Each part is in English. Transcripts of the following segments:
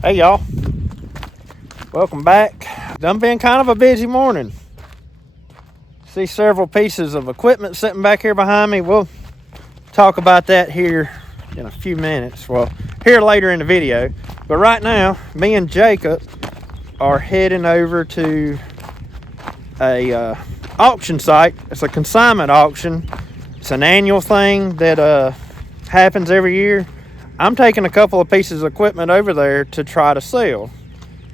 Hey y'all, welcome back. Done been kind of a busy morning. See several pieces of equipment sitting back here behind me. We'll talk about that here in a few minutes. Well, here later in the video. But right now, me and Jacob are heading over to a auction site. It's a consignment auction. It's an annual thing that happens every year. I'm taking a couple of pieces of equipment over there to try to sell.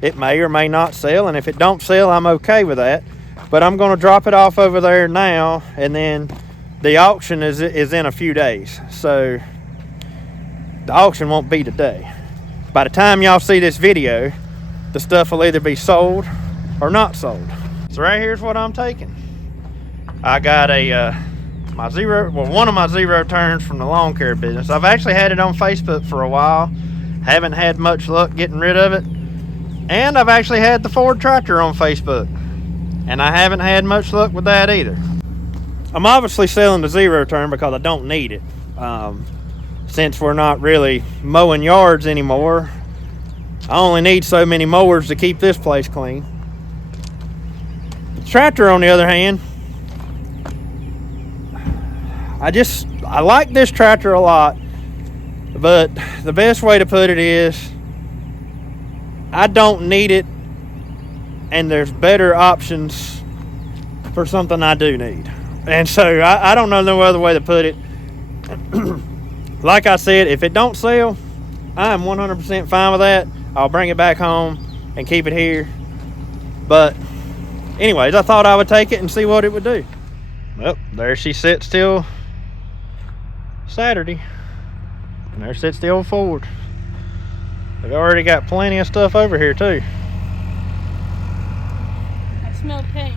It may or may not sell, and if it don't sell, I'm okay with that. But I'm going to drop it off over there now, and then the auction is in a few days. So the auction won't be today. By the time y'all see this video, the stuff will either be sold or not sold. So right here's what I'm taking. I got one of my zero turns from the lawn care business. I've actually had it on Facebook for a while. Haven't had much luck getting rid of it. And I've actually had the Ford tractor on Facebook, and I haven't had much luck with that either. I'm obviously selling the zero turn because I don't need it. Since we're not really mowing yards anymore, I only need so many mowers to keep this place clean. The tractor, on the other hand, I like this tractor a lot, but the best way to put it is I don't need it, and there's better options for something I do need. And so I don't know no other way to put it. Like I said, if it don't sell, I am 100% fine with that. I'll bring it back home and keep it here. But anyways, I thought I would take it and see what it would do. Well, there she sits till Saturday. And there sits the old Ford. They've already got plenty of stuff over here too. I smell paint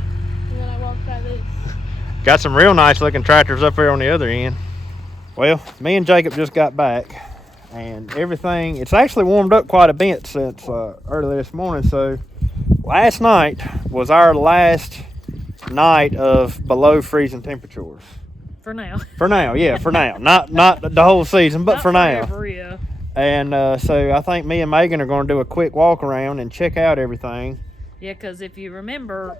when I walk by this. Got some real nice looking tractors up here on the other end. Well, me and Jacob just got back, and everything, it's actually warmed up quite a bit since early this morning. So last night was our last night of below freezing temperatures. For now. For now, yeah, for now. Not the whole season, but Not for now. forever, yeah. And so I think me and Megan are going to do a quick walk around and check out everything. Yeah, because if you remember,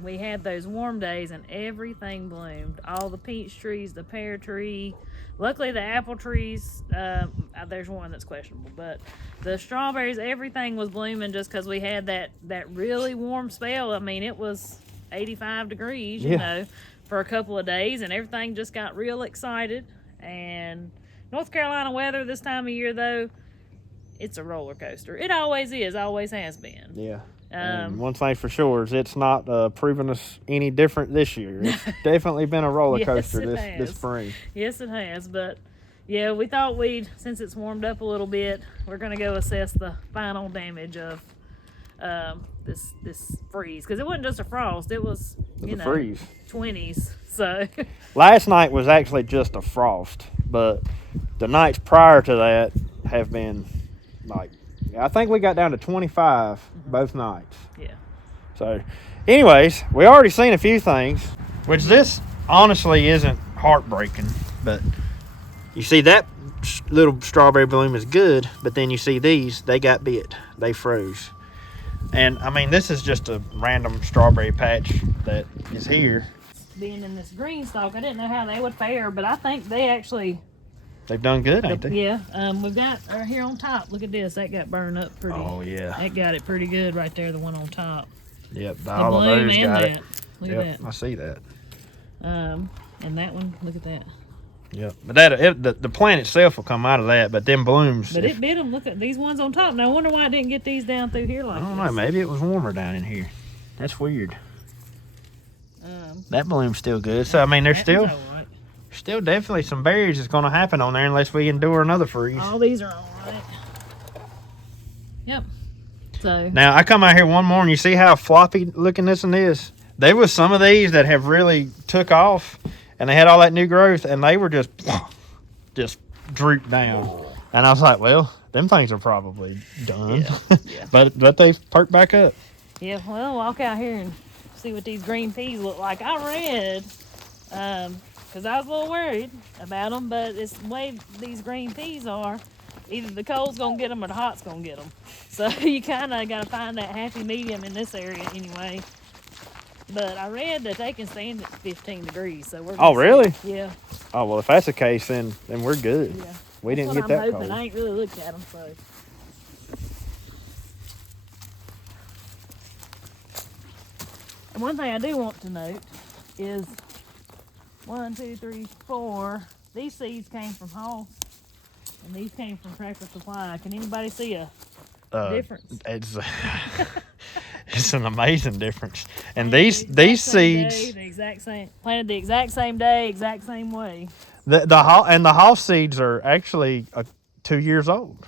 we had those warm days and everything bloomed. All the peach trees, the pear tree. Luckily, the apple trees, there's one that's questionable. But the strawberries, everything was blooming just because we had that really warm spell. I mean, it was 85 degrees, you know, for a couple of days. And everything just got real excited. And North Carolina weather this time of year, though, it's a roller coaster. It always is, always has been. Yeah. And one thing for sure is it's not proving us any different this year. It's definitely been a roller coaster this spring. Yes, it has. But yeah, we thought since it's warmed up a little bit, we're going to go assess the final damage of this freeze, because it wasn't just a frost, it was freeze 20s. So last night was actually just a frost, but the nights prior to that have been like, I think we got down to 25 both nights. Yeah. So anyways, we already seen a few things, which this honestly isn't heartbreaking, but you see that little strawberry bloom is good, but then you see these, they got bit, they froze. And I mean, this is just a random strawberry patch that is here. Being in this green stalk, I didn't know how they would fare, but I think they've done good, ain't they? Yeah. We've got here on top. Look at this. That got burned up pretty. Oh yeah. That got it pretty good right there. The one on top. Yep. The all of bloom those and got that. it. Look Yep, at that. I see that. And that one. Look at that. Yep. But the plant itself will come out of that, but them blooms. But it bit them. Look at these ones on top. Now I wonder why I didn't get these down through here like I don't know. Maybe it was warmer down in here. That's weird. That bloom's still good. So I mean, there's still definitely some berries that's going to happen on there unless we endure another freeze. All these are all right. Yep. So now I come out here one morning. You see how floppy looking this one is? There was some of these that have really took off, and they had all that new growth, and they were just drooped down. And I was like, well, them things are probably done. Yeah. but they perked back up. Yeah. Well, walk out here and see what these green peas look like. I read, because I was a little worried about them, but it's the way these green peas are, either the cold's gonna get them or the hot's gonna get them. So you kind of got to find that happy medium in this area anyway. But I read that they can stand at 15 degrees, so we're gonna Oh, really? see. Yeah. Oh, well, if that's the case, then we're good. Yeah. We That's didn't what get I'm that hoping. cold. I ain't really looked at them, so. And one thing I do want to note is 1, 2, 3, 4. These seeds came from Hall, and these came from Tractor Supply. Can anybody see a difference? It's an amazing difference. And Planted these the exact same seeds, day, the exact same, planted the exact same day, exact same way. the Hall seeds are actually 2 years old,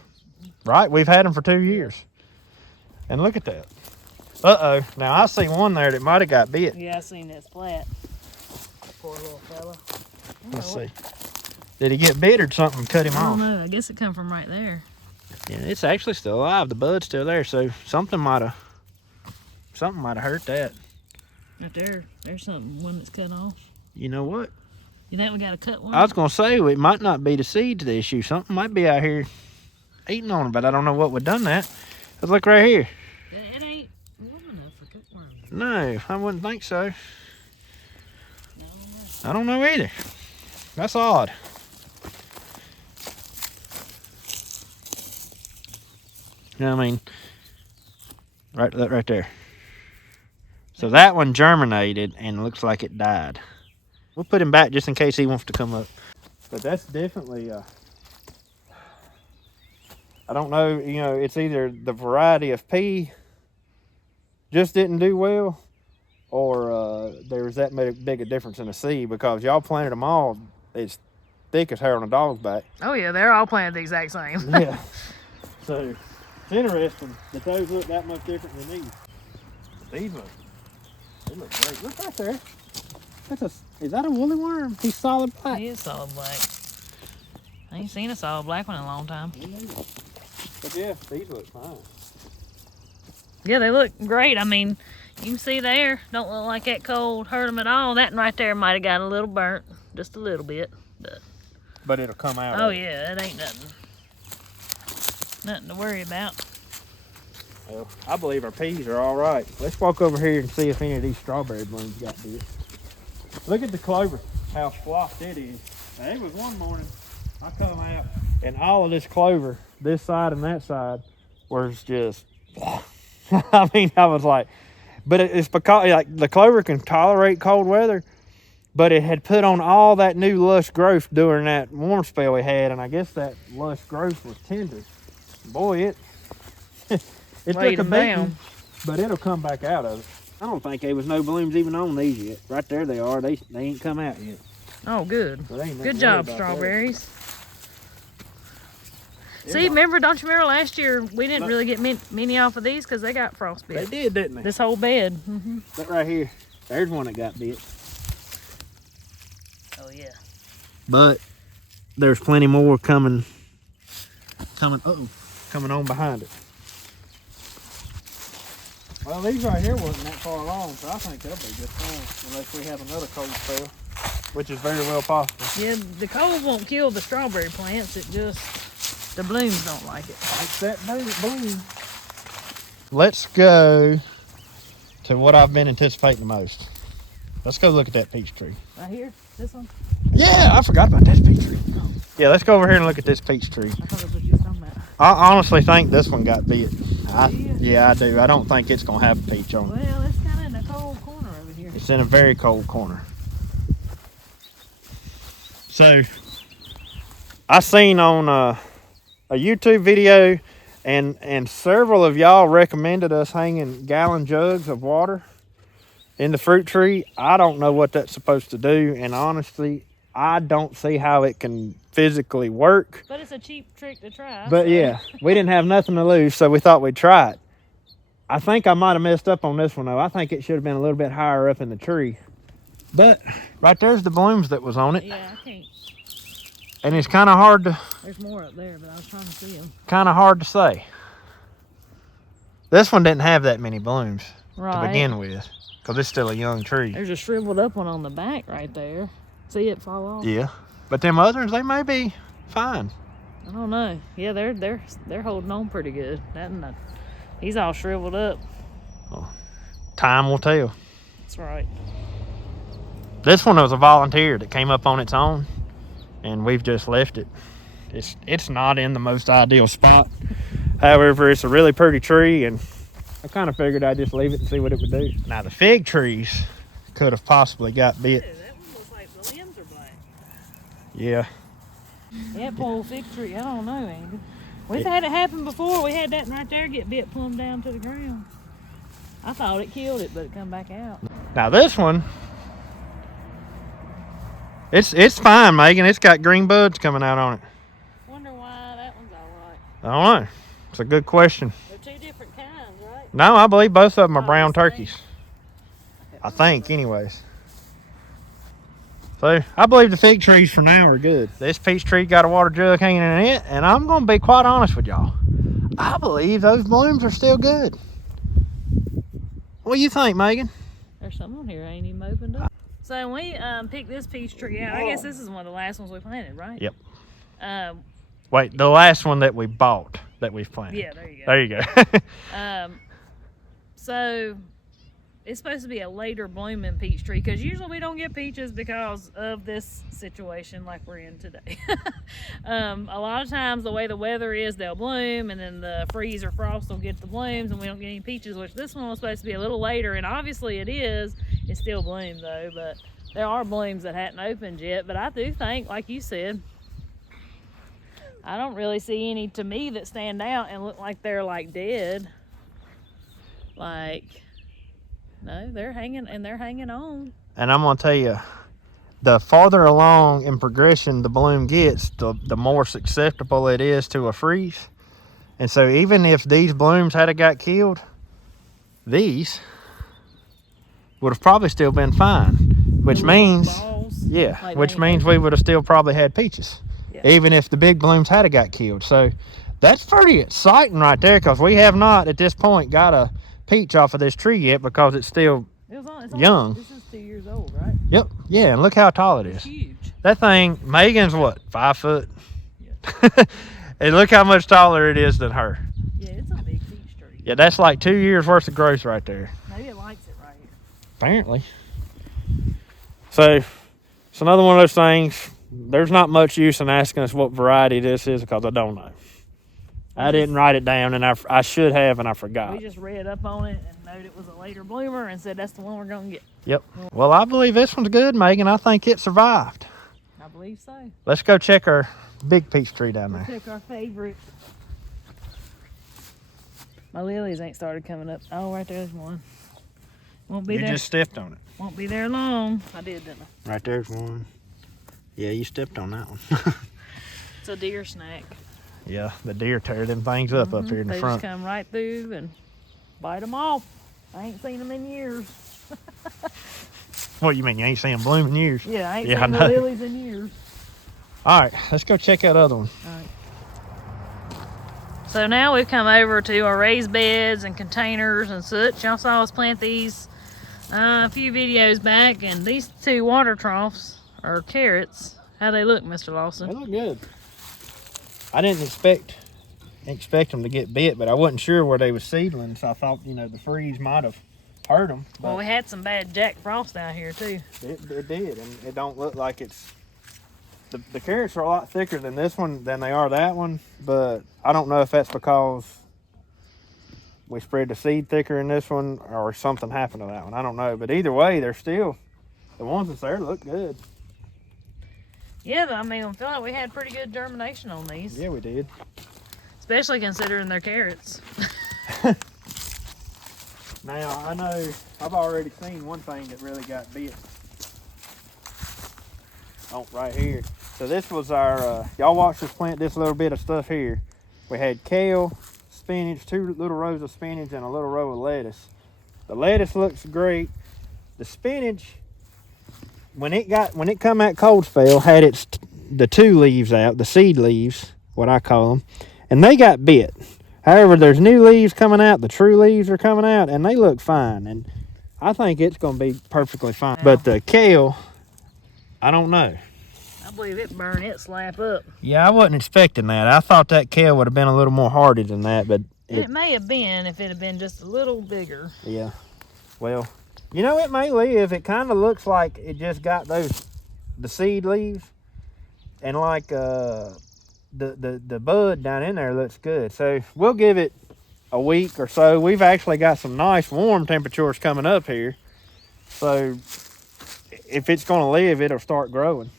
right? We've had them for 2 years. And look at that. Uh-oh. Now, I see one there that might have got bit. Yeah, I seen that splat. Poor little fella. Let's see. Did he get bit or something cut him I off? don't know. I guess it come from right there. Yeah, it's actually still alive. The bud's still there, so something might have hurt that. Right there. There's one that's cut off. You know what? You think we got to cut one? I was gonna say it might not be the seeds the issue. Something might be out here eating on them, but I don't know what would done that. Let's look right here. It ain't warm enough for cutworms. No, I wouldn't think so. I don't know. I don't know either. That's odd. I mean, right there. So that one germinated and looks like it died. We'll put him back just in case he wants to come up. But that's definitely, I don't know, it's either the variety of pea just didn't do well, or there was that big a difference in the seed, because y'all planted them all as thick as hair on a dog's back. Oh yeah, they're all planted the exact same. Yeah. So it's interesting that those look that much different than these. They look great. Look right there. Is that a woolly worm? He's solid black. He is solid black. I ain't seen a solid black one in a long time. But yeah, these look fine. Yeah, they look great. I mean, you can see there, don't look like that cold hurt them at all. That one right there might have got a little burnt, just a little bit. But it'll come out. Oh yeah, it ain't nothing. Nothing to worry about. Well, I believe our peas are all right. Let's walk over here and see if any of these strawberry blooms got bit. Look at the clover, how flopped it is. Now, it was one morning, I come out, and all of this clover, this side and that side, was just, I mean, I was like, but it's because like the clover can tolerate cold weather, but it had put on all that new lush growth during that warm spell we had, and I guess that lush growth was tender. Boy, it took a beating, but it'll come back out of it. I don't think there was no blooms even on these yet. Right there they are. They ain't come out yet. Oh, good. So Good job, strawberries. See, don't you remember last year we didn't really get many off of these because they got frostbite. They did, didn't they? This whole bed. Look right here. There's one that got bit. Oh yeah. But there's plenty more coming on behind it. Well, these right here wasn't that far along, so I think they'll be just fine unless we have another cold spell, which is very well possible. Yeah, the cold won't kill the strawberry plants. It just, the blooms don't like it. It's that bloom. Let's go to what I've been anticipating the most. Let's go look at that peach tree. Right here? This one? Yeah, I forgot about that peach tree. Oh. Yeah, let's go over here and look at this peach tree. I thought that's what you were talking about. I honestly think this one got bit. Yeah, I do. I don't think it's going to have a peach on it. Well, it's kind of in a cold corner over here. It's in a very cold corner. So, I seen on a YouTube video, and several of y'all recommended us hanging gallon jugs of water in the fruit tree. I don't know what that's supposed to do, and honestly, I don't see how it can physically work. But it's a cheap trick to try. But yeah, we didn't have nothing to lose, so we thought we'd try it. I think I might have messed up on this one, though. I think it should have been a little bit higher up in the tree. But right there's the blooms that was on it. Yeah, I can't. And it's kind of hard to... There's more up there, but I was trying to see them. Kind of hard to say. This one didn't have that many blooms to begin with, because it's still a young tree. There's a shriveled up one on the back right there. See it fall off? Yeah. But them others, they may be fine. I don't know. Yeah, they're holding on pretty good. He's all shriveled up. Well, time will tell. That's right. This one was a volunteer that came up on its own, and we've just left it. It's not in the most ideal spot. However, it's a really pretty tree, and I kind of figured I'd just leave it and see what it would do. Now, the fig trees could have possibly got bit. Ew, that one looks like the limbs are black. Yeah. That poor old fig tree, I don't know, Andy. We've had it happen before. We had that right there get bit plumb down to the ground. I thought it killed it, but it come back out. Now, this one, it's fine, Megan. It's got green buds coming out on it. Wonder why that one's all right. I don't know. It's a good question. They're two different kinds, right? No, I believe both of them are brown the same? turkeys. I think, anyways. So, I believe the fig trees for now are good. This peach tree got a water jug hanging in it, and I'm going to be quite honest with y'all. I believe those blooms are still good. What do you think, Megan? There's some on here ain't even opened up. So when we picked this peach tree out, I guess this is one of the last ones we planted, right? Yep. Wait, the last one that we bought that we've planted. Yeah, there you go. There you go. So it's supposed to be a later blooming peach tree because usually we don't get peaches because of this situation like we're in today. A lot of times the way the weather is, they'll bloom, and then the freeze or frost will get the blooms and we don't get any peaches, which this one was supposed to be a little later, and obviously it is. It still bloomed though, but there are blooms that hadn't opened yet. But I do think, like you said, I don't really see any to me that stand out and look like they're like dead. Like, no, they're hanging on. And I'm going to tell you, the farther along in progression the bloom gets, the more susceptible it is to a freeze. And so even if these blooms had got killed, these would have probably still been fine. Which means, balls, yeah, like which means we would have still probably had peaches. Yeah. Even if the big blooms had got killed. So that's pretty exciting right there, because we have not at this point got a peach off of this tree yet because it's still it's young. This is 2 years old, right? Yep. Yeah, and look how tall it is. It's huge. That thing, Megan's what, 5 foot? Yeah. And look how much taller it is than her. Yeah, it's a big peach tree. Yeah, that's like 2 years worth of growth right there. Maybe it likes it right here. Apparently. So, it's another one of those things. There's not much use in asking us what variety this is because I don't know. I didn't write it down, and I should have, and I forgot. We just read up on it and noted it was a later bloomer and said that's the one we're going to get. Yep. Well, I believe this one's good, Megan. I think it survived. I believe so. Let's go check our big peach tree down there. We'll check our favorite. My lilies ain't started coming up. Oh, right there's one. Won't be You there. just stepped on it. Won't be there long. I did, didn't I? Right there's one. Yeah, you stepped on that one. It's a deer snack. Yeah, the deer tear them things up here in the They front. just come right through and bite them off. I ain't seen them in years. What, you mean you ain't seen them bloom in years? Yeah, I ain't Yeah, I seen the know. lilies in years. All right, let's go check that other one. All right. So now we've come over to our raised beds and containers and such. Y'all saw us plant these a few videos back, and these 2 water troughs are carrots. How they look, Mr. Lawson? They look good. I didn't expect them to get bit, but I wasn't sure where they were seedlings. I thought, the freeze might have hurt them. Well, we had some bad Jack Frost out here too. It did, and it don't look like it's... The carrots are a lot thicker than this one than they are that one, but I don't know if that's because we spread the seed thicker in this one or something happened to that one. I don't know, but either way, they're still... The ones that's there look good. Yeah, I mean, I feel like we had pretty good germination on these. Yeah, we did. Especially considering they're carrots. Now, I know I've already seen one thing that really got bit. Oh, right here. So this was our, y'all watched us plant this little bit of stuff here. We had kale, spinach, 2 little rows of spinach, and a little row of lettuce. The lettuce looks great. The spinach, when it come out cold spell, had the 2 leaves out, the seed leaves, what I call them, and they got bit. However, there's new leaves coming out, the true leaves are coming out, and they look fine, and I think it's going to be perfectly fine. Yeah. But the kale, I don't know. I believe it burned it slap up. Yeah, I wasn't expecting that. I thought that kale would have been a little more hardy than that, but It may have been if it had been just a little bigger. yeah. Well, you know, it may live. It kind of looks like it just got the seed leaves, and like the bud down in there looks good. So we'll give it a week or so. We've actually got some nice warm temperatures coming up here, so if it's going to live, it'll start growing.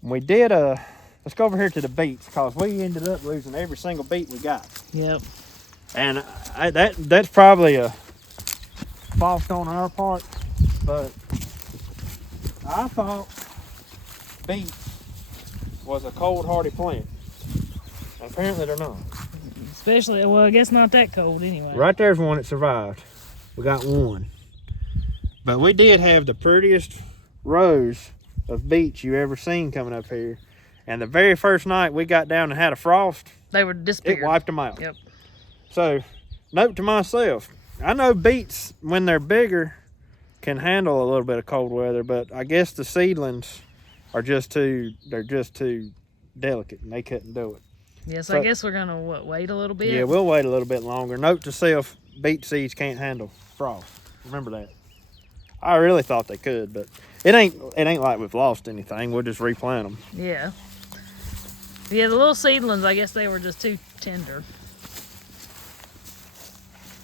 We did let's go over here to the beets, because we ended up losing every single beet we got. Yep. And that's probably a fault on our part, but I thought beet was a cold hardy plant. And apparently they're not. Especially, well, I guess not that cold anyway. Right there's one that survived. We got one. But we did have the prettiest rows of beets you ever seen coming up here. And the very first night we got down and had a frost, they were disappeared. It wiped them out. Yep. So, note to myself, I know beets, when they're bigger, can handle a little bit of cold weather, but I guess the seedlings are just too delicate, and they couldn't do it. Yeah, so I guess we're gonna wait a little bit. Yeah, we'll wait a little bit longer. Note to self, beet seeds can't handle frost. Remember that. I really thought they could, but it ain't like we've lost anything. We'll just replant them. Yeah. Yeah, the little seedlings, I guess they were just too tender.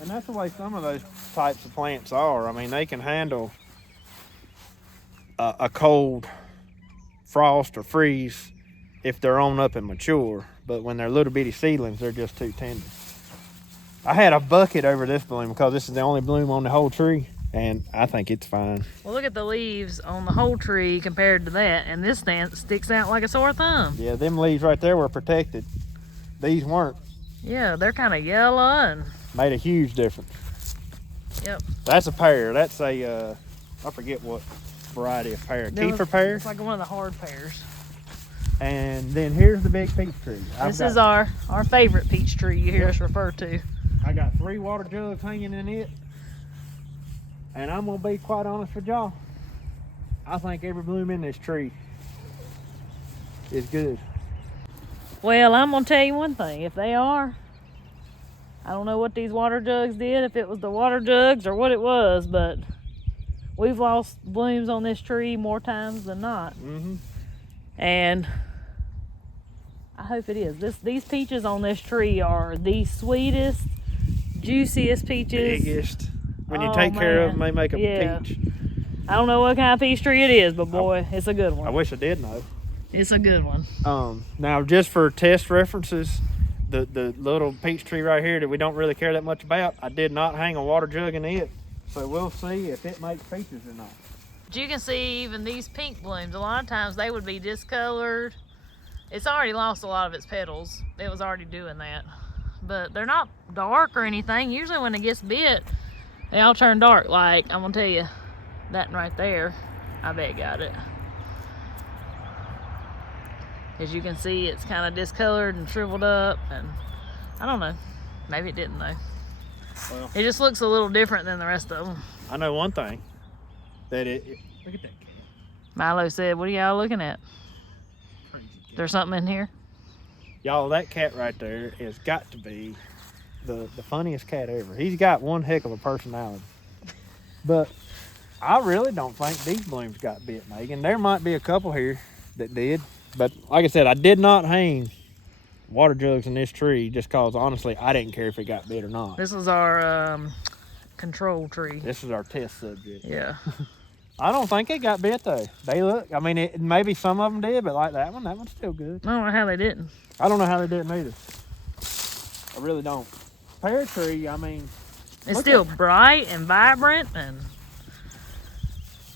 And that's the way some of those types of plants are. I mean, they can handle a cold frost or freeze if they're on up and mature. But when they're little bitty seedlings, they're just too tender. I had a bucket over this bloom because this is the only bloom on the whole tree, and I think it's fine. Well, look at the leaves on the whole tree compared to that, and this sticks out like a sore thumb. Yeah, them leaves right there were protected. These weren't. Yeah, they're kind of yellow and made a huge difference. Yep. That's a pear. That's a, I forget what variety of pear. Kiefer pear? It's like one of the hard pears. And then here's the big peach tree. This is our favorite peach tree you hear us refer to. I got 3 water jugs hanging in it. And I'm going to be quite honest with y'all. I think every bloom in this tree is good. Well, I'm going to tell you one thing. If they are, I don't know what these water jugs did, if it was the water jugs or what it was, but we've lost blooms on this tree more times than not. Mm-hmm. And I hope it is. These peaches on this tree are the sweetest, juiciest peaches. Biggest. When you take care of them, they make a peach. I don't know what kind of peach tree it is, but boy, it's a good one. I wish I did know. It's a good one. Now, just for test references, the little peach tree right here that we don't really care that much about, I did not hang a water jug in it. So we'll see if it makes peaches or not. But you can see even these pink blooms, a lot of times they would be discolored. It's already lost a lot of its petals. It was already doing that. But they're not dark or anything. Usually when it gets bit, they all turn dark. Like, I'm gonna tell you, that one right there, I bet got it. As you can see, it's kind of discolored and shriveled up, and I don't know. Maybe it didn't though. Well, it just looks a little different than the rest of them. I know one thing, that look at that. Milo said, what are y'all looking at? There's something in here? Y'all, that cat right there has got to be the funniest cat ever. He's got one heck of a personality. But I really don't think these blooms got bit, Megan. There might be a couple here that did. But like I said, I did not hang water jugs in this tree just because, honestly, I didn't care if it got bit or not. This is our control tree. This is our test subject. Yeah. I don't think it got bit, though. They look, I mean, maybe some of them did, but like that one's still good. I don't know how they didn't. I don't know how they didn't either. I really don't. Pear tree, I mean, it's still bright and vibrant, and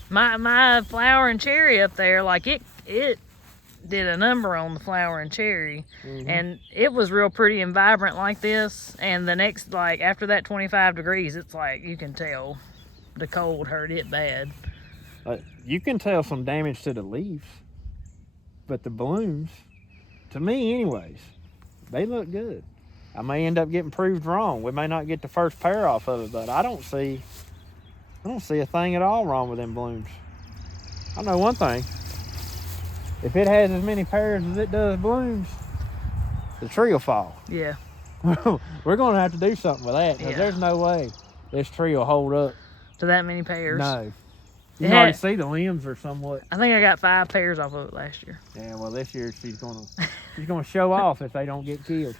my flower and cherry up there, like it did a number on the flower and cherry. Mm-hmm. And it was real pretty and vibrant like this, and the next, like after that 25 degrees, it's like you can tell the cold hurt it bad. You can tell some damage to the leaves, but the blooms, to me anyways, they look good. I may end up getting proved wrong. We may not get the first pair off of it, but I don't see a thing at all wrong with them blooms. I know one thing. if it has as many pears as it does blooms, the tree will fall. Yeah. We're going to have to do something with that because Yeah. there's no way this tree will hold up To that many pears. No. You It can already had- see the limbs are somewhat. I think I got 5 pears off of it last year. Yeah, well, this year she's gonna show off if they don't get killed.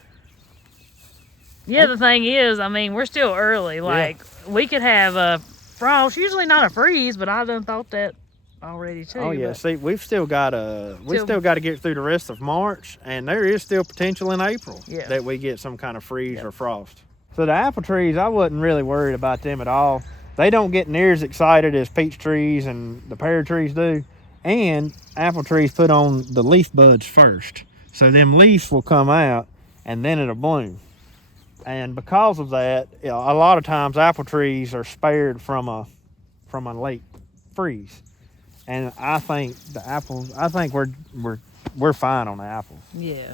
Yeah, the thing is, I mean, we're still early. Like, we could have a frost, usually not a freeze, but I done thought that already too. Oh yeah, but- see, we've still got to get through the rest of March, and there is still potential in April that we get some kind of freeze or frost. So the apple trees, I wasn't really worried about them at all. They don't get near as excited as peach trees and the pear trees do, and apple trees put on the leaf buds first, so them leaves will come out and then it'll bloom. And because of that, you know, a lot of times apple trees are spared from a late freeze. And I think the apples, we're fine on the apples. Yeah.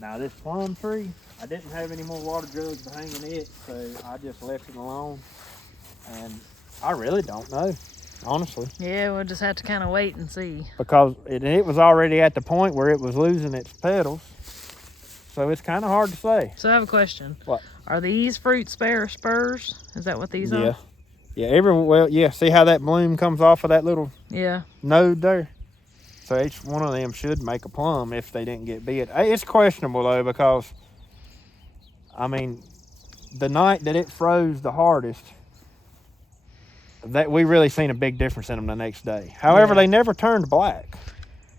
Now this plum tree, I didn't have any more water jugs to hang in it, so I just left it alone. And I really don't know, honestly. Yeah, we'll just have to kind of wait and see. Because it was already at the point where it was losing its petals. So it's kind of hard to say. So I have a question. What? Are these fruit spurs? Is that what these are? Yeah, see how that bloom comes off of that little Yeah. node there? So each one of them should make a plum if they didn't get bit. It's questionable though, because I mean, the night that it froze the hardest, that we really seen a big difference in them the next day. However, they never turned black,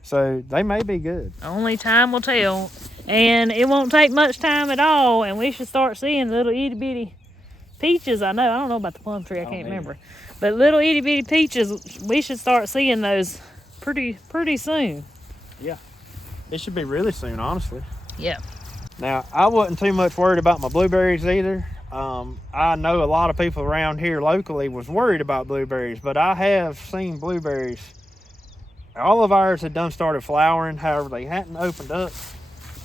so they may be good. Only time will tell, and it won't take much time at all. And we should start seeing little itty bitty peaches. I don't know about the plum tree. I can't remember, but little itty bitty peaches. We should start seeing those pretty soon. Yeah, it should be really soon, honestly. Yeah. Now, I wasn't too much worried about my blueberries either. I know a lot of people around here locally was worried about blueberries, but I have seen blueberries. All of ours had done started flowering, however, they hadn't opened up.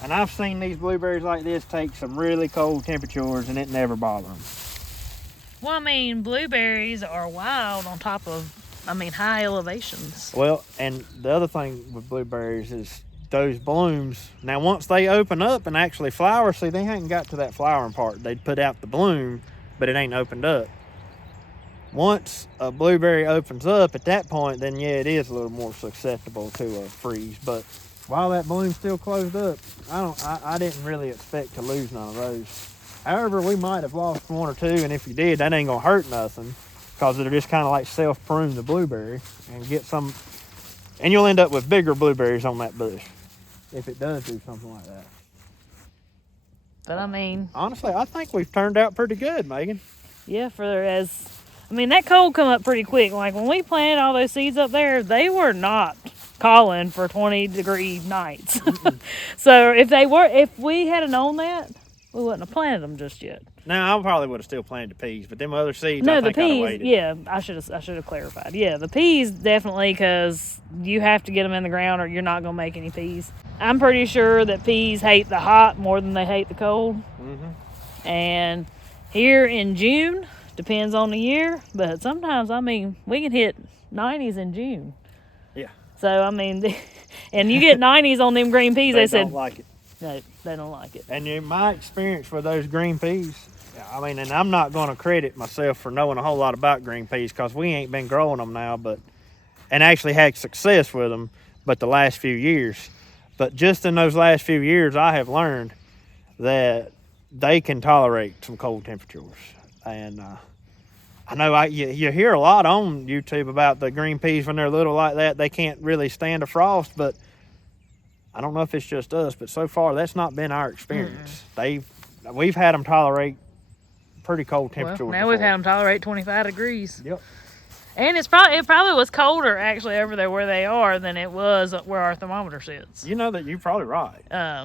And I've seen these blueberries like this take some really cold temperatures and it never bothered them. Well, I mean, blueberries are wild on top of, high elevations. Well, and the other thing with blueberries is those blooms. Now, once they open up and actually flower, see, they hadn't got to that flowering part. They'd put out the bloom, but it ain't opened up. Once a blueberry opens up at that point, then yeah, it is a little more susceptible to a freeze. But while that bloom's still closed up, I didn't really expect to lose none of those. However, we might have lost one or two, and if you did, that ain't gonna hurt nothing, because it'll just kind of like self-prune the blueberry and get some, and you'll end up with bigger blueberries on that bush if it does do something like that. But honestly, I think we've turned out pretty good, Megan. Yeah, that cold come up pretty quick. Like when we planted all those seeds up there, they were not calling for 20-degree nights. So if we had known that, we wouldn't have planted them just yet. Now, I probably would have still planted the peas, but them other seeds, No, I think the I'd have peas. waited. Yeah, I should have clarified. Yeah, the peas definitely, because you have to get them in the ground or you're not gonna make any peas. I'm pretty sure that peas hate the hot more than they hate the cold. Mm-hmm. And here in June, depends on the year, but sometimes we can hit 90s in June. Yeah. So and you get 90s on them green peas. They said don't like it. No, they don't like it. And in my experience with those green peas, and I'm not going to credit myself for knowing a whole lot about green peas because we ain't been growing them now, and actually had success with them, but the last few years. But just in those last few years, I have learned that they can tolerate some cold temperatures. And I know you hear a lot on YouTube about the green peas when they're little like that. They can't really stand a frost, but I don't know if it's just us, but so far that's not been our experience. We've had them tolerate pretty cold temperatures. Well, now we've had them tolerate 25 degrees. Yep. And it probably was colder actually over there where they are than it was where our thermometer sits. You know that you're probably right.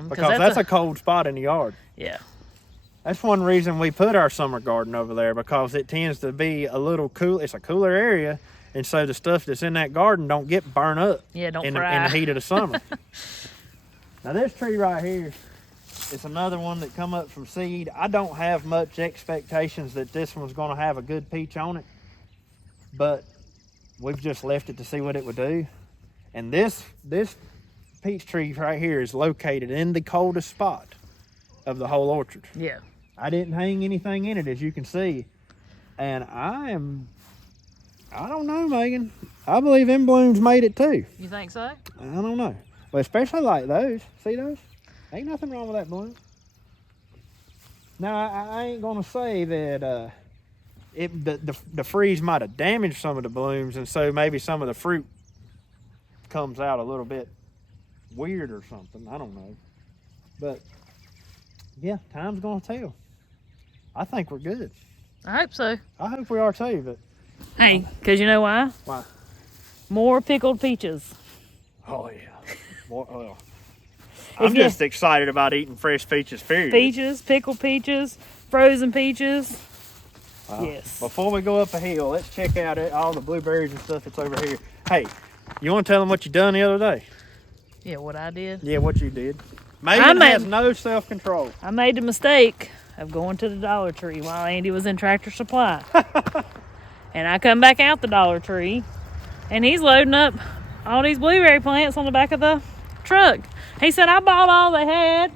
Because that's a cold spot in the yard. Yeah. That's one reason we put our summer garden over there, because it tends to be a little cool. It's a cooler area, and so the stuff that's in that garden don't get burned up. Yeah, don't in fry. the heat of the summer. Now this tree right here is another one that come up from seed. I don't have much expectations that this one's going to have a good peach on it, but we've just left it to see what it would do. And this peach tree right here is located in the coldest spot of the whole orchard. Yeah. I didn't hang anything in it, as you can see. And I don't know, Megan. I believe them blooms made it too. You think so? I don't know. But especially like those. See those? Ain't nothing wrong with that bloom. Now, I ain't going to say that the freeze might have damaged some of the blooms, and so maybe some of the fruit comes out a little bit weird or something. I don't know. But, yeah, time's going to tell. I think we're good. I hope so. I hope we are too, but... Hey, because you know why? Why? More pickled peaches. Oh, yeah. Well, I'm just excited about eating fresh peaches, period. Peaches, pickled peaches, frozen peaches. Yes. Before we go up a hill, let's check out all the blueberries and stuff that's over here. Hey, you want to tell them what you done the other day? Yeah, what I did? Yeah, what you did. Megan has no self-control. I made the mistake of going to the Dollar Tree while Andy was in Tractor Supply. And I come back out the Dollar Tree, and he's loading up all these blueberry plants on the back of the truck. He said, I bought all they had.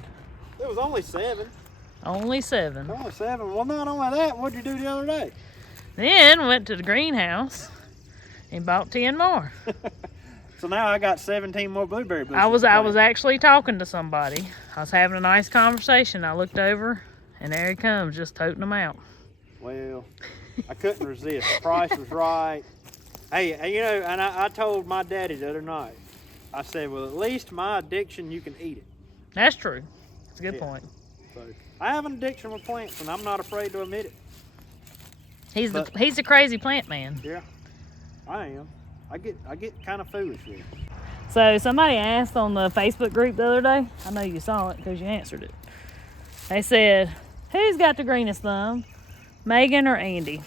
There was only 7. Only 7. Only 7. Well, not only that, what'd you do the other day? Then went to the greenhouse and bought 10 more. So now I got 17 more blueberry bushes. I was actually talking to somebody. I was having a nice conversation. I looked over, and there he comes, just toting them out. Well, I couldn't resist. The price was right. Hey, you know, and I told my daddy the other night, I said, well, at least my addiction, you can eat it. That's true. That's a good point. So I have an addiction with plants, and I'm not afraid to admit it. He's a crazy plant man. Yeah, I am. I get kind of foolish with it. So somebody asked on the Facebook group the other day. I know you saw it because you answered it. They said, who's got the greenest thumb, Megan or Andy?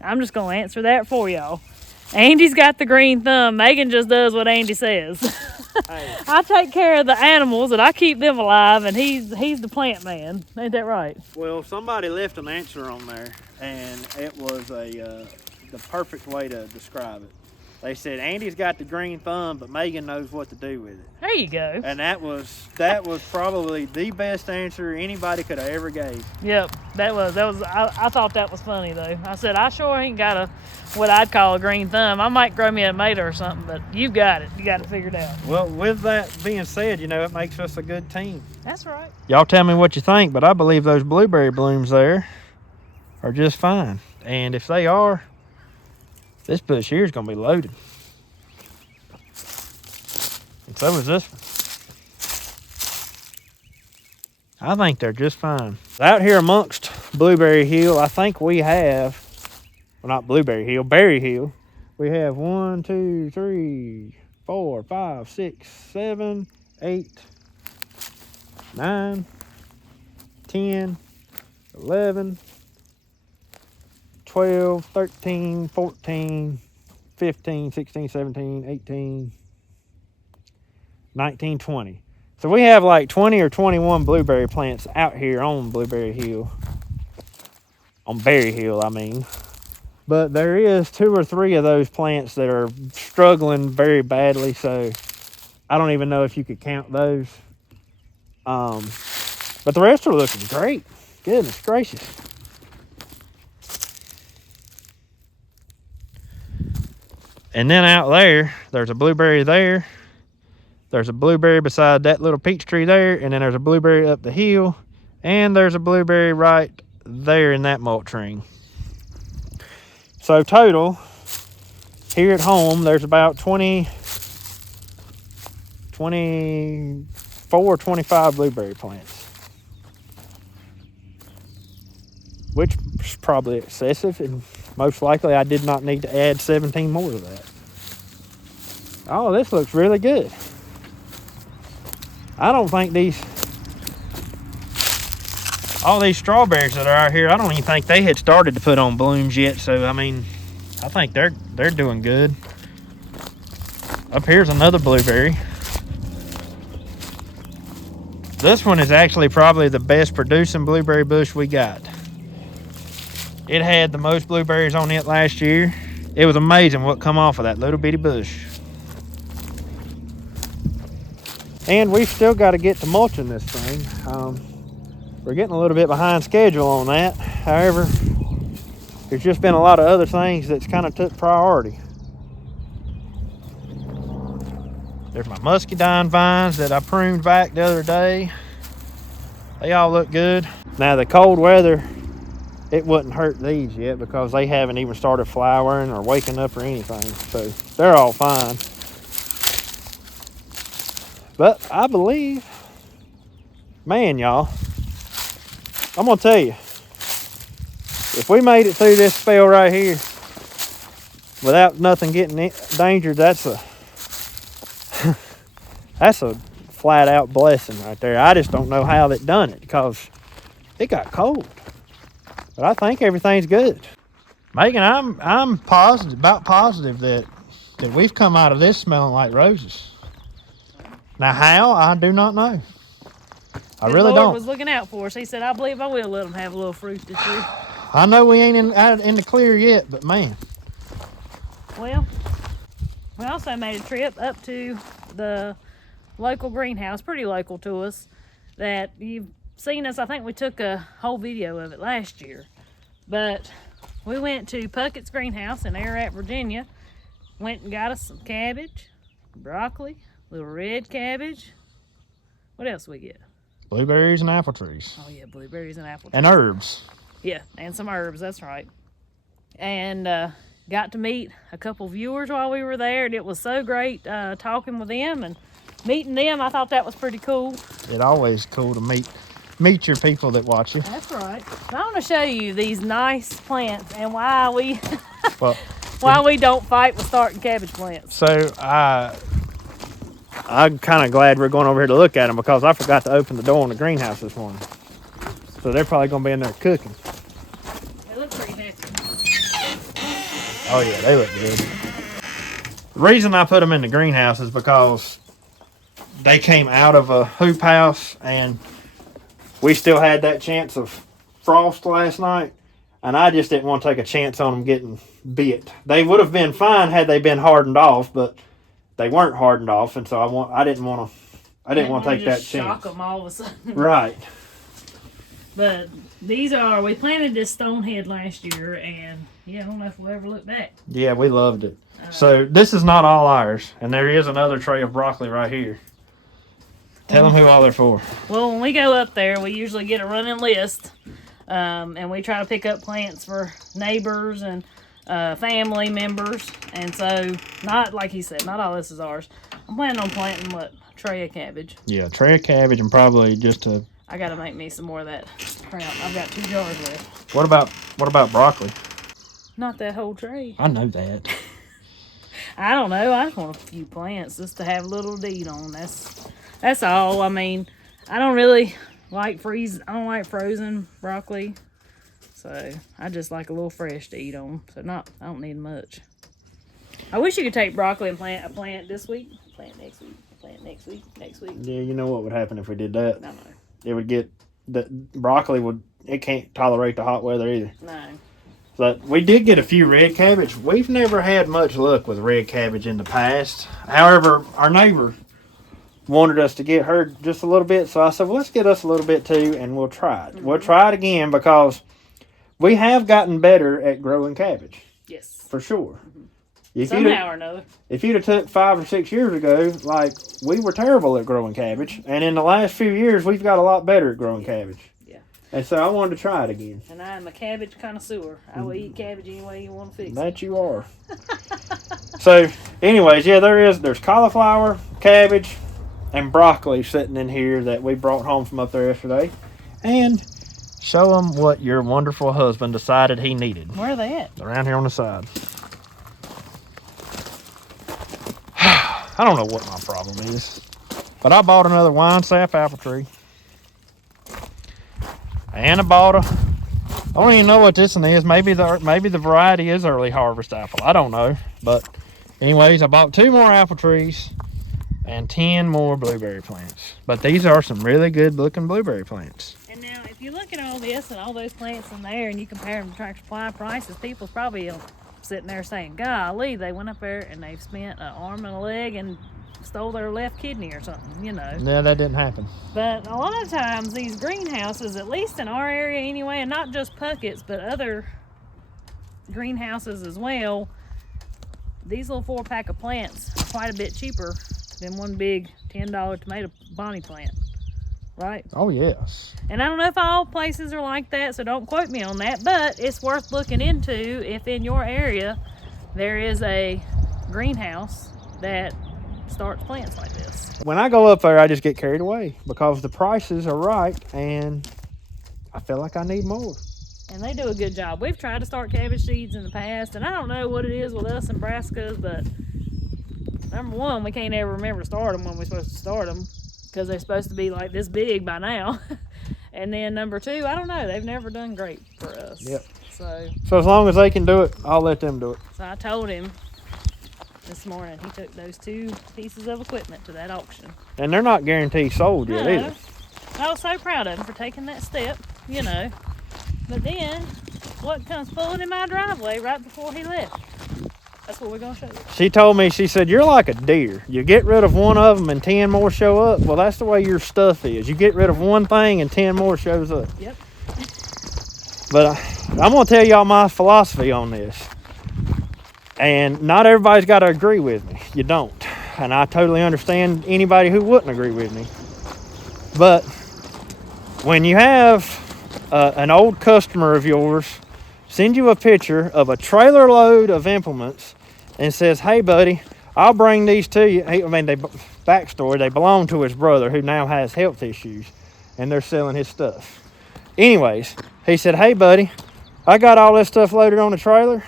I'm just going to answer that for y'all. Andy's got the green thumb. Megan just does what Andy says. Hey. I take care of the animals and I keep them alive, and he's the plant man. Ain't that right? Well, somebody left an answer on there, and it was the perfect way to describe it. They said Andy's got the green thumb, but Megan knows what to do with it. There you go. And that was probably the best answer anybody could have ever gave. Yep, that was. I thought that was funny though. I said I sure ain't got what I'd call a green thumb. I might grow me a tomato or something, but you've got it. You got it figured out. Well, with that being said, you know, it makes us a good team. That's right. Y'all tell me what you think, but I believe those blueberry blooms there are just fine. And if they are, this bush here is going to be loaded. And so is this one. I think they're just fine. Out here amongst Blueberry Hill, I think we have, well, not Blueberry Hill, Berry Hill. We have 1, 2, 3, 4, 5, 6, 7, 8, 9, 10, 11, 12, 13, 14, 15, 16, 17, 18, 19, 20. So we have like 20 or 21 blueberry plants out here on Blueberry Hill. On Berry Hill, I mean. But there is 2 or 3 of those plants that are struggling very badly, so I don't even know if you could count those. But the rest are looking great. Goodness gracious. And then out there's a blueberry there. There's a blueberry beside that little peach tree there. And then there's a blueberry up the hill. And there's a blueberry right there in that mulching. So total, here at home, there's about 24, 25 blueberry plants. Which is probably excessive, and most likely I did not need to add 17 more to that. Oh, this looks really good. I don't think all these strawberries that are out here, I don't even think they had started to put on blooms yet. So, I mean, I think they're doing good. Up here's another blueberry. This one is actually probably the best producing blueberry bush we got. It had the most blueberries on it last year. It was amazing what come off of that little bitty bush. And we've still got to get to mulching this thing. We're getting a little bit behind schedule on that. However, there's just been a lot of other things that's kind of took priority. There's my muscadine vines that I pruned back the other day. They all look good. Now the cold weather, it wouldn't hurt these yet because they haven't even started flowering or waking up or anything. So they're all fine. But I believe, man, y'all, I'm gonna tell you, if we made it through this spell right here without nothing getting endangered, that's a that's a flat out blessing right there. I just don't know how they done it because it got cold. But I think everything's good. Megan, I'm positive that we've come out of this smelling like roses. Now how, I do not know. I really Lord don't. was looking out for us. He said, I believe I will let them have a little fruit this year. I know we ain't in the clear yet, but man. Well, we also made a trip up to the local greenhouse, pretty local to us, that you've seen us. I think we took a whole video of it last year. But we went to Puckett's greenhouse in Ararat, Virginia. Went and got us some cabbage, broccoli, little red cabbage. What else we get? Blueberries and apple trees. Oh yeah, blueberries and apple trees. And herbs. Yeah, and some herbs, that's right. And got to meet a couple viewers while we were there, and it was so great talking with them and meeting them. I thought that was pretty cool. It's always cool to meet your people that watch you. That's right. I want to show you these nice plants and why we Well, why we don't fight with starting cabbage plants. So I'm kind of glad we're going over here to look at them because I forgot to open the door in the greenhouse this morning. So they're probably going to be in there cooking. They look pretty hefty. Oh yeah, they look good. The reason I put them in the greenhouse is because they came out of a hoop house and we still had that chance of frost last night. And I just didn't want to take a chance on them getting bit. They would have been fine had they been hardened off, but they weren't hardened off, and so I didn't want to take that chance. Shock them all of a sudden. Right. But we planted this stonehead last year, and yeah, I don't know if we'll ever look back. Yeah, we loved it. So this is not all ours, and there is another tray of broccoli right here. Tell them who all they're for. Well, when we go up there, we usually get a running list, and we try to pick up plants for neighbors and family members. And so, not like he said, not all this is ours. I'm planning on planting a tray of cabbage. Yeah, a tray of cabbage and probably just a. I gotta make me some more of that crap. I've got 2 jars left. What about broccoli? Not that whole tray. I know that. I don't know. I just want a few plants just to have a little to eat on. That's all. I mean, I don't really like I don't like frozen broccoli. So I just like a little fresh to eat on. So I don't need much. I wish you could take broccoli and plant a plant this week, plant next week, plant next week. Yeah, you know what would happen if we did that? No. It would get the broccoli it can't tolerate the hot weather either. No. But we did get a few red cabbage. We've never had much luck with red cabbage in the past. However, our neighbor wanted us to get her just a little bit, so I said, well, let's get us a little bit too, and we'll try it. Mm-hmm. We'll try it again because we have gotten better at growing cabbage. Yes. For sure. Mm-hmm. Somehow or another. If you'd have took 5 or 6 years ago, like, we were terrible at growing cabbage, and in the last few years, we've got a lot better at growing cabbage. Yeah. And so I wanted to try it again. And I am a cabbage connoisseur. I will eat cabbage any way you want to fix it. That you are. So, anyways, yeah, there's cauliflower, cabbage, and broccoli sitting in here that we brought home from up there yesterday. And show them what your wonderful husband decided he needed. Where are they at? Around here on the side. I don't know what my problem is, but I bought another wine sap apple tree. And I don't even know what this one is. Maybe the variety is early harvest apple. I don't know. But anyways, I bought 2 more apple trees and 10 more blueberry plants. But these are some really good looking blueberry plants. And now, if you look at all this and all those plants in there and you compare them to Tractor Supply prices, people's probably sitting there saying, golly, they went up there and they've spent an arm and a leg and stole their left kidney or something, you know. Yeah, that didn't happen. But a lot of times these greenhouses, at least in our area anyway, and not just Puckett's, but other greenhouses as well, these little 4-pack of plants are quite a bit cheaper than one big $10 tomato bonnie plant, right? Oh, yes. And I don't know if all places are like that, so don't quote me on that, but it's worth looking into if in your area there is a greenhouse that starts plants like this. When I go up there, I just get carried away because the prices are right and I feel like I need more. And they do a good job. We've tried to start cabbage seeds in the past, and I don't know what it is with us and brassicas, but number one, we can't ever remember to start them when we're supposed to start them because they're supposed to be like this big by now. And then number two, I don't know, they've never done great for us. Yep. So as long as they can do it, I'll let them do it. So I told him this morning, he took those 2 pieces of equipment to that auction. And they're not guaranteed sold yet either. I was so proud of him for taking that step, you know. But then, what comes pulling in my driveway right before he left? That's what we're going to show you. She told me, she said, you're like a deer. You get rid of one of them and 10 more show up. Well, that's the way your stuff is. You get rid of one thing and 10 more shows up. Yep. But I'm going to tell y'all my philosophy on this. And not everybody's got to agree with me. You don't. And I totally understand anybody who wouldn't agree with me. But when you have an old customer of yours send you a picture of a trailer load of implements and says, hey, buddy, I'll bring these to you. Backstory, they belong to his brother who now has health issues, and they're selling his stuff. Anyways, he said, hey, buddy, I got all this stuff loaded on the trailer.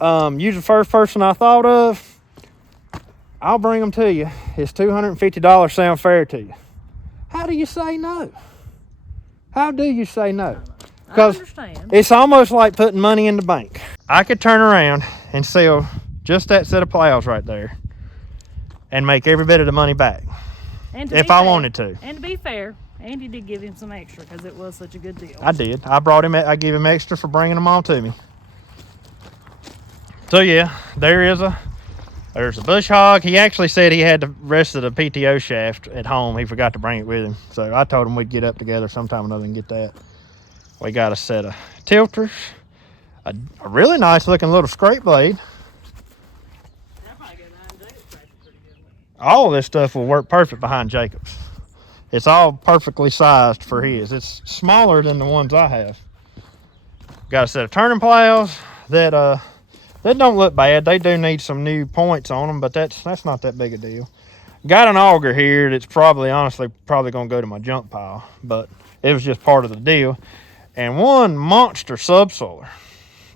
You're the first person I thought of. I'll bring them to you. It's $250 sound fair to you? How do you say no? How do you say no? Because it's almost like putting money in the bank. I could turn around and sell just that set of plows right there and make every bit of the money back if I wanted to. And to be fair, Andy did give him some extra because it was such a good deal. I did. I gave him extra for bringing them all to me. So yeah, there's a bush hog. He actually said he had the rest of the PTO shaft at home. He forgot to bring it with him. So I told him we'd get up together sometime or another and get that. We got a set of tilters, a really nice looking little scrape blade. All of this stuff will work perfect behind Jacob's. It's all perfectly sized for his. It's smaller than the ones I have. Got a set of turning plows that don't look bad. They do need some new points on them, but that's not that big a deal. Got an auger here that's honestly probably going to go to my junk pile, but it was just part of the deal. And one monster subsoiler.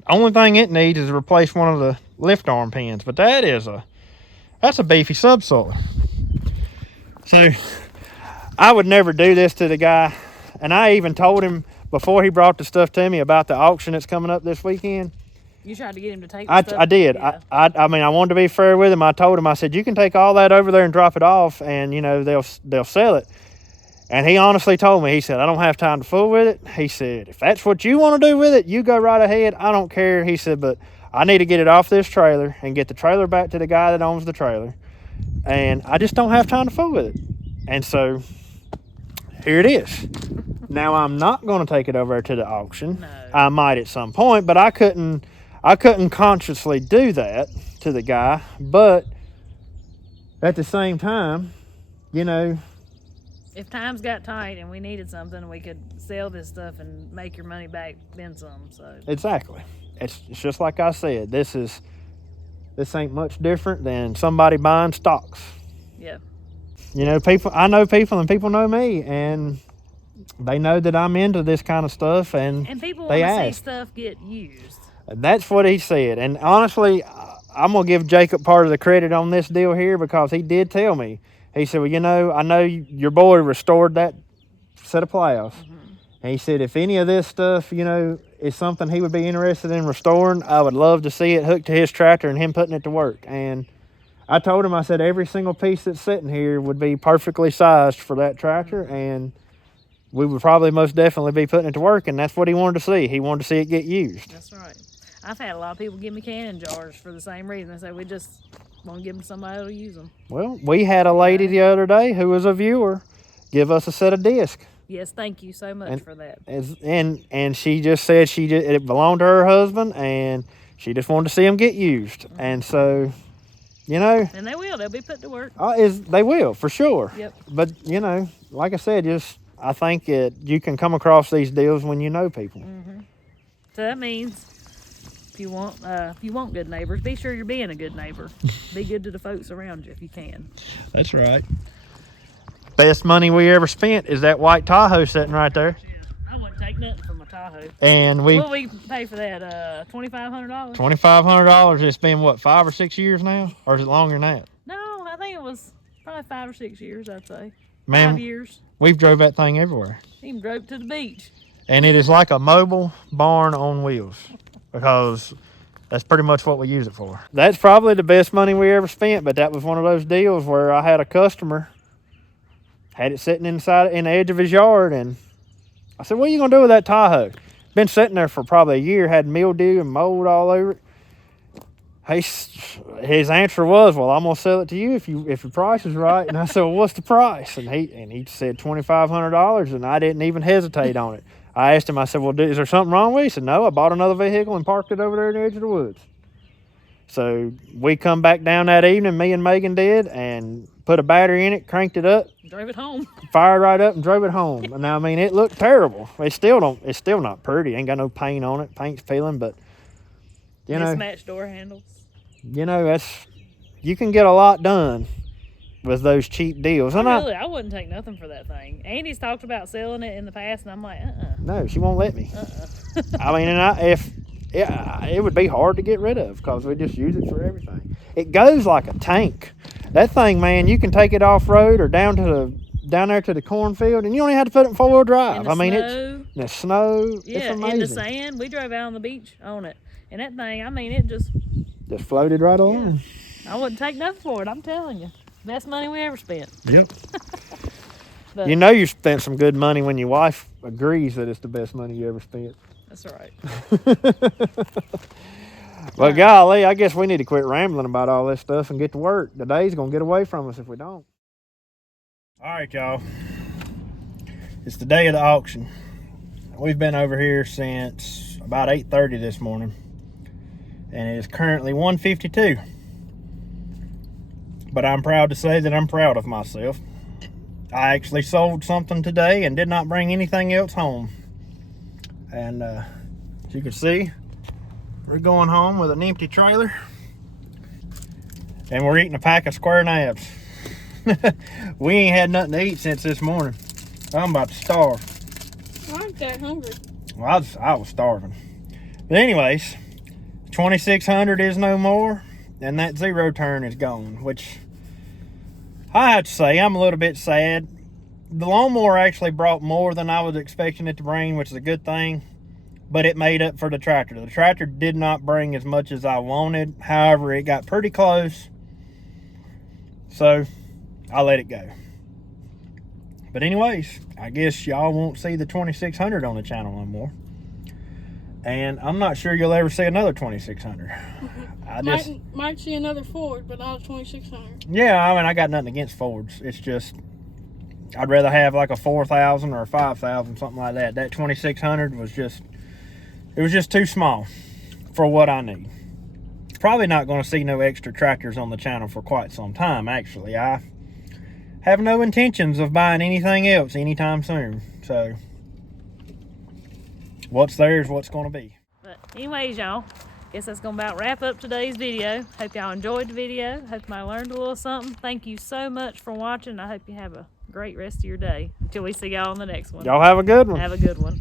Only thing it needs is to replace one of the lift arm pins, but that's a beefy subsoiler. So I would never do this to the guy, and I even told him before he brought the stuff to me about the auction that's coming up this weekend. You tried to get him to take the stuff? I did. Yeah. I mean, I wanted to be fair with him. I told him, I said, you can take all that over there and drop it off, and, you know, they'll sell it. And he honestly told me, he said, I don't have time to fool with it. He said, if that's what you want to do with it, you go right ahead. I don't care. He said, but I need to get it off this trailer and get the trailer back to the guy that owns the trailer. And I just don't have time to fool with it. And so here it is. Now, I'm not going to take it over to the auction. No. I might at some point, but I couldn't consciously do that to the guy. But at the same time, you know, if times got tight and we needed something, we could sell this stuff and make your money back, then some. So exactly. It's just like I said. This ain't much different than somebody buying stocks. Yeah. You know, I know people and people know me, and they know that I'm into this kind of stuff, and people they want to see ask. stuff get used. And that's what he said. And honestly, I'm going to give Jacob part of the credit on this deal here because he did tell me. He said, well, you know, I know your boy restored that set of plows. Mm-hmm. And he said, if any of this stuff, you know, is something he would be interested in restoring, I would love to see it hooked to his tractor and him putting it to work. And I told him, I said, every single piece that's sitting here would be perfectly sized for that tractor. Mm-hmm. And we would probably most definitely be putting it to work. And that's what he wanted to see. He wanted to see it get used. That's right. I've had a lot of people give me canning jars for the same reason. They say, we Want to give them somebody to use them. Well, we had a lady the other day who was a viewer give us a set of discs. Yes, thank you so much for that. And she just said it belonged to her husband, and she just wanted to see them get used. Mm-hmm. And so, you know. And they will. They'll be put to work. They will, for sure. Yep. But, you know, like I said, I think that you can come across these deals when you know people. Mm-hmm. So that means if you want good neighbors, be sure you're being a good neighbor. Be good to the folks around you if you can. That's right. Best money we ever spent is that white Tahoe sitting right there. I wouldn't take nothing from a Tahoe. And what we pay for that? $2,500. $2,500. It's been what, 5 or 6 years now, or is it longer than that? No, I think it was probably 5 or 6 years. I'd say. Man, 5 years. We've drove that thing everywhere. Even drove to the beach. And it is like a mobile barn on wheels, because that's pretty much what we use it for. That's probably the best money we ever spent, but that was one of those deals where I had a customer. Had it sitting in the edge of his yard, and I said, what are you going to do with that Tahoe? Been sitting there for probably a year, had mildew and mold all over it. His answer was, well, I'm going to sell it to you if your price is right. And I said, well, what's the price? And he said $2,500, and I didn't even hesitate on it. I asked him, I said, well, is there something wrong with it? He said, no, I bought another vehicle and parked it over there in the edge of the woods. So we come back down that evening, me and Megan did, and put a battery in it, cranked it up. Drove it home. Fired right up and drove it home. And I mean, it looked terrible. It's still not pretty. Ain't got no paint on it. Paint's peeling, but you know. Mismatched door handles. You know, you can get a lot done with those cheap deals. I wouldn't take nothing for that thing. Andy's talked about selling it in the past, and I'm like, No, she won't let me. I mean, and it would be hard to get rid of because we just use it for everything. It goes like a tank. That thing, man, you can take it off road or down there to the cornfield, and you don't even have to put it in 4-wheel drive. It's in the snow. Yeah, it's amazing. In the sand. We drove out on the beach on it, and that thing, I mean, it just floated right along. Yeah. I wouldn't take nothing for it. I'm telling you, best money we ever spent. Yep. But, you know you spent some good money when your wife agrees that it's the best money you ever spent. That's right. Well, golly, I guess we need to quit rambling about all this stuff and get to work. The day's going to get away from us if we don't. All right, y'all. It's the day of the auction. We've been over here since about 8:30 this morning, and it is currently 1:52. But I'm proud to say that I'm proud of myself. I actually sold something today and did not bring anything else home. And as you can see, we're going home with an empty trailer, and we're eating a pack of square nabs. We ain't had nothing to eat since this morning. I'm about to starve. I ain't that hungry. Well, I was starving. But anyways, 2600 is no more, and that zero turn is gone, which I have to say I'm a little bit sad. The lawnmower actually brought more than I was expecting it to bring, which is a good thing. But it made up for the tractor. The tractor did not bring as much as I wanted. However, it got pretty close. So, I let it go. But anyways, I guess y'all won't see the 2600 on the channel no more. And I'm not sure you'll ever see another 2600. Might see another Ford, but not a 2600. Yeah, I mean, I got nothing against Fords. It's just, I'd rather have like a 4000 or a 5000, something like that. That 2600 was just... It was just too small for what I need. Probably not going to see no extra tractors on the channel for quite some time, actually. I have no intentions of buying anything else anytime soon. So, what's there is what's going to be. But anyways, y'all, guess that's going to about wrap up today's video. Hope y'all enjoyed the video. Hope you might have learned a little something. Thank you so much for watching. I hope you have a great rest of your day. Until we see y'all on the next one. Y'all have a good one. Have a good one.